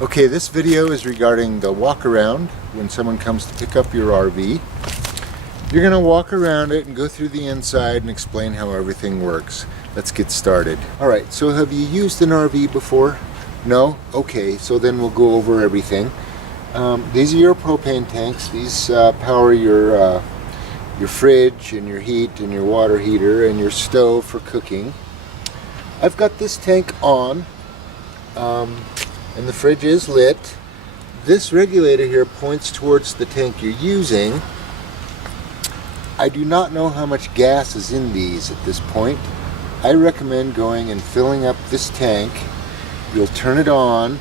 Okay, this video is regarding the walk around when someone comes to pick up your RV. You're going to walk around it and go through the inside and explain how everything works. Let's get started. Alright, so have you used an RV before? No? Okay, so then we'll go over everything. These are your propane tanks. These power your fridge and your heat and your water heater and your stove for cooking. I've got this tank on. And the fridge is lit. This regulator here points towards the tank you're using. I do not know how much gas is in these at this point. I recommend going and filling up this tank. You'll turn it on,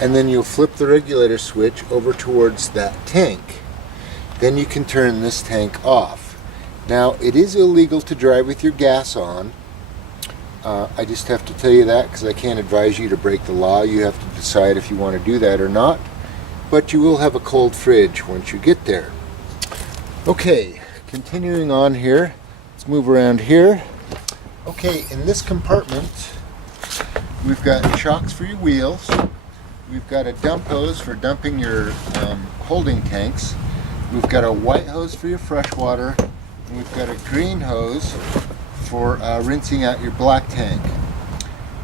and then you'll flip the regulator switch over towards that tank. Then you can turn this tank off. Now, it is illegal to drive with your gas on. I just have to tell you that because I can't advise you to break the law. You have to decide if you want to do that or not. But you will have a cold fridge once you get there. Okay, continuing on here. Let's move around here. Okay, in this compartment, we've got chocks for your wheels. We've got a dump hose for dumping your holding tanks. We've got a white hose for your fresh water. And we've got a green hose for rinsing out your black tank.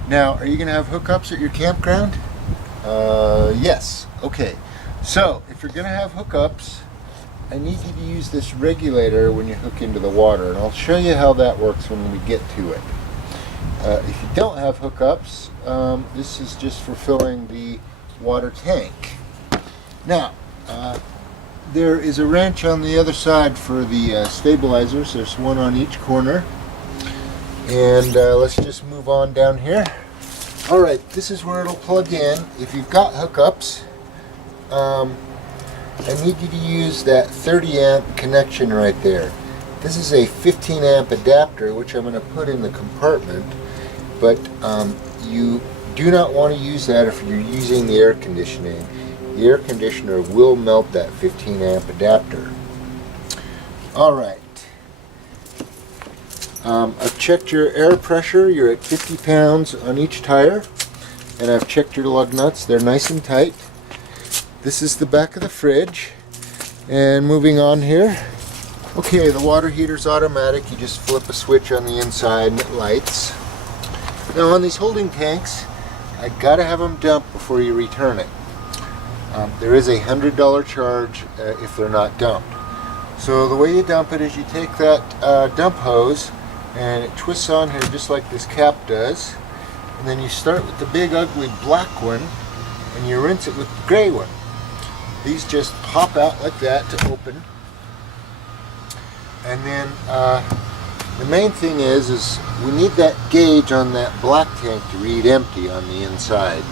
Now, are you going to have hookups at your campground? Yes. Okay. So, if you're going to have hookups, I need you to use this regulator when you hook into the water, and I'll show you how that works when we get to it. If you don't have hookups, this is just for filling the water tank. Now, there is a wrench on the other side for the stabilizers. There's one on each corner. And let's just move on down here. Alright, this is where it'll plug in. If you've got hookups, I need you to use that 30 amp connection right there. This is a 15 amp adapter, which I'm going to put in the compartment, but you do not want to use that if you're using the air conditioning. The air conditioner will melt that 15 amp adapter. Alright. I've checked your air pressure. You're at 50 pounds on each tire. And I've checked your lug nuts. They're nice and tight. This is the back of the fridge. And moving on here. Okay, the water heater's automatic. You just flip a switch on the inside and it lights. Now on these holding tanks, I gotta have them dumped before you return it. There is a $100 charge if they're not dumped. So the way you dump it is you take that dump hose and it twists on here just like this cap does, and then you start with the big ugly black one and you rinse it with the gray one. These just pop out like that to open, and then the main thing is we need that gauge on that black tank to read empty on the inside.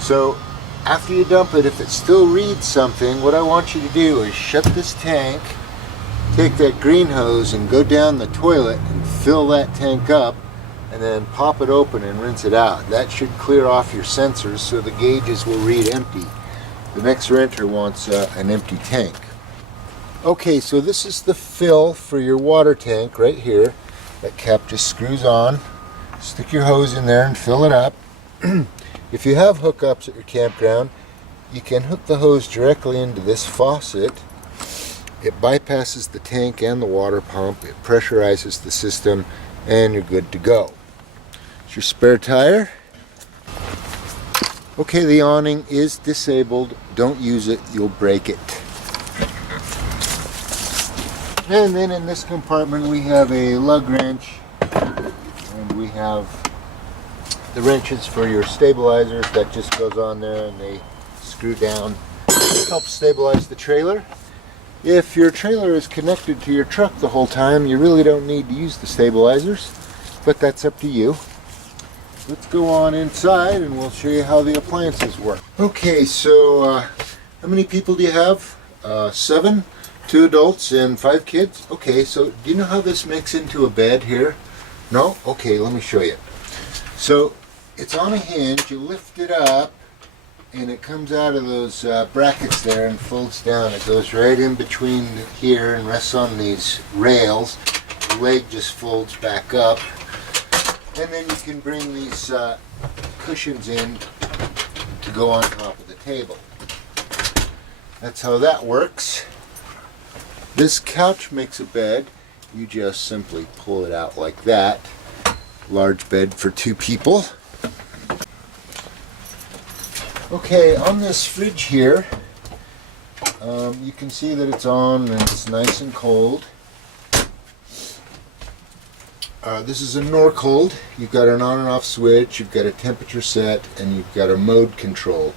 So after you dump it, if it still reads something, what I want you to do is shut this tank, take that green hose and go down the toilet and fill that tank up, and then pop it open and rinse it out. That should clear off your sensors so the gauges will read empty. The next renter wants an empty tank. Okay, so this is the fill for your water tank right here. That cap just screws on. Stick your hose in there and fill it up. If you have hookups at your campground, you can hook the hose directly into this faucet. It bypasses the tank and the water pump, it pressurizes the system, and you're good to go. It's your spare tire. Okay, the awning is disabled. Don't use it, you'll break it. And then in this compartment we have a lug wrench, and we have the wrenches for your stabilizers. That just goes on there and they screw down. It helps stabilize the trailer. If your trailer is connected to your truck the whole time, you really don't need to use the stabilizers, but that's up to you. Let's go on inside and we'll show you how the appliances work. Okay, so how many people do you have? 7, 2 adults and 5 kids. Okay, so do you know how this makes into a bed here? No? Okay, let me show you. So it's on a hinge, you lift it up, and it comes out of those brackets there and folds down. It goes right in between here and rests on these rails. The leg just folds back up. And then you can bring these cushions in to go on top of the table. That's how that works. This couch makes a bed. You just simply pull it out like that. Large bed for 2 people. Okay, on this fridge here, you can see that it's on and it's nice and cold. This is a Norcold. You've got an on and off switch, you've got a temperature set, and you've got a mode control.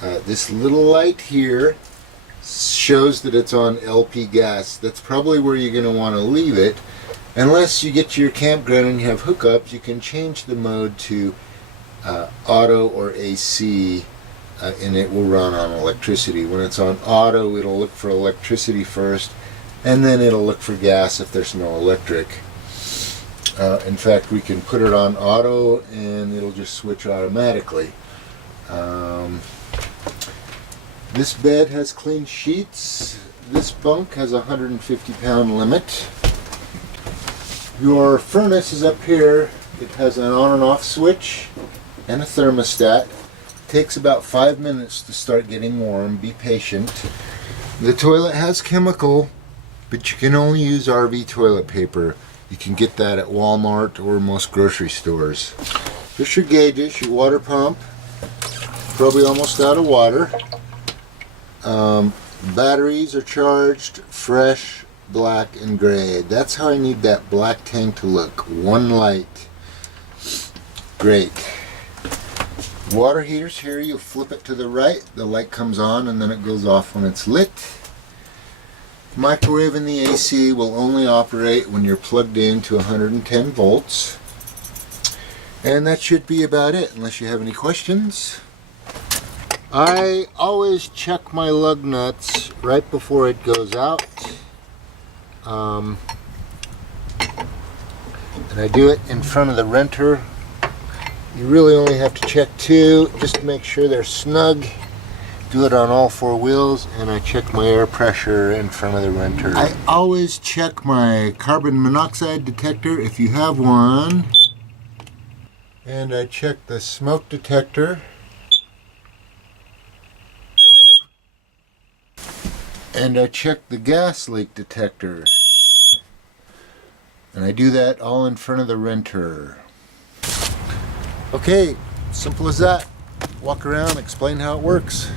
This little light here shows that it's on LP gas. That's probably where you're going to want to leave it. Unless you get to your campground and you have hookups, you can change the mode to auto or AC, and it will run on electricity. When it's on auto, it'll look for electricity first, and then it'll look for gas if there's no electric. In fact, we can put it on auto and it'll just switch automatically. This bed has clean sheets. This bunk has a 150-pound limit. Your furnace is up here. It has an on and off switch and a thermostat. It takes about 5 minutes to start getting warm. Be patient. The toilet has chemical, but you can only use RV toilet paper. You can get that at Walmart or most grocery stores. Here's your gauges, your water pump. Probably almost out of water. Batteries are charged, fresh, black, and gray. That's how I need that black tank to look. One light. Great. Water heater's here. You flip it to the right, the light comes on, and then it goes off when it's lit. Microwave and the AC will only operate when you're plugged in to 110 volts. And that should be about it, unless you have any questions. I always check my lug nuts right before it goes out. And I do it in front of the renter. You really only have to check 2, just to make sure they're snug. Do it on all 4 wheels, and I check my air pressure in front of the renter. I always check my carbon monoxide detector if you have one. And I check the smoke detector. And I check the gas leak detector. And I do that all in front of the renter. Okay, simple as that. Walk around, explain how it works.